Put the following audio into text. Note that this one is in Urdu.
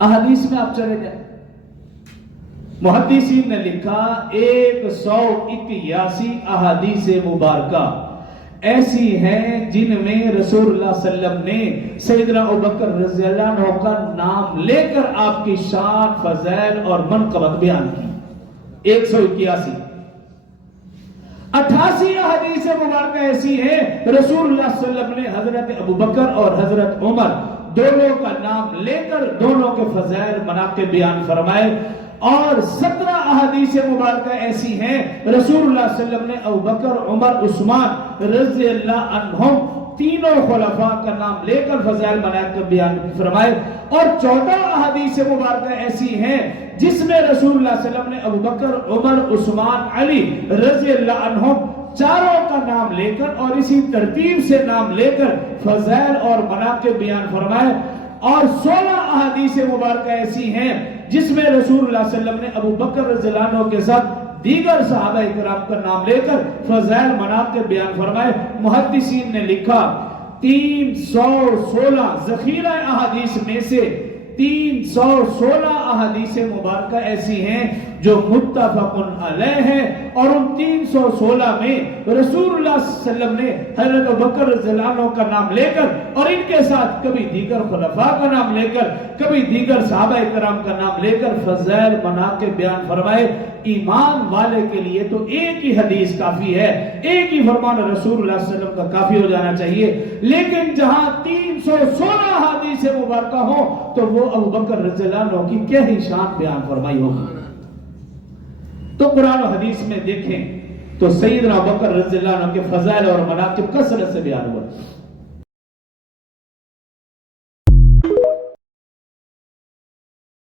احادیث میں آپ چلے جائیں، محدثین نے لکھا 181 احادیث مبارکہ ایسی ہیں جن میں رسول اللہ صلی اللہ علیہ وسلم نے سیدنا ابوبکر رضی اللہ عنہ کا نام لے کر آپ کی شان، فضائل اور منقبت بیان کی۔ 181 88 احادیث مبارکہ ایسی ہیں رسول اللہ صلی اللہ علیہ وسلم نے حضرت ابوبکر اور حضرت عمر دونوں کا نام لے کر دونوں کے فضائل، مناقب بیان فرمائے، اور 17 احادیث مبارکہ ایسی ہیں رسول اللہ صلی اللہ علیہ وسلم نے ابوبکر، عمر، عثمان رضی اللہ عنہم تینوں خلفاء کا نام لے کر فضائل، مناقب بیان فرمائے، اور 14 احادیث مبارکہ ایسی ہیں جس میں رسول اللہ صلی اللہ علیہ وسلم نے ابوبکر، عمر، عثمان، علی رضی اللہ عنہم چاروں کا نام لے کر اور اسی ترتیب سے نام لے کر فضائل اور مناقب بیان فرمائے، اور 16 احادیث مبارکہ ایسی ہیں جس میں رسول اللہ صلی اللہ علیہ وسلم نے ابوبکر رضی اللہ عنہ کے ساتھ دیگر صحابہ کرام کا نام لے کر فضائل، مناقب بیان فرمائے۔ محدثین نے لکھا 316 ذخیرہ احادیث میں سے 316 احادیث مبارکہ ایسی ہیں جو متفق علیہ ہے، اور ان 316 میں رسول اللہ صلی اللہ علیہ وسلم نے حضرت ابوبکر رضی اللہ عنہ کا نام لے کر اور ان کے ساتھ کبھی دیگر خلفاء کا نام لے کر، کبھی دیگر صحابہ کرام کا نام لے کر فضائل، مناقب بیان فرمائے۔ ایمان والے کے لیے تو ایک ہی حدیث کافی ہے، ایک ہی فرمان رسول اللہ صلی اللہ علیہ وسلم کا کافی ہو جانا چاہیے، لیکن جہاں 316 احادیث مبارکہ ہوں تو وہ ابوبکر رضی اللہ عنہ کی کیا ہی شان بیان فرمائی ہوگی۔ تو قرآن و حدیث میں دیکھیں تو سیدنا ابوبکر رضی اللہ عنہ کے فضائل اور مناقب کثرت سے بیان ہوا۔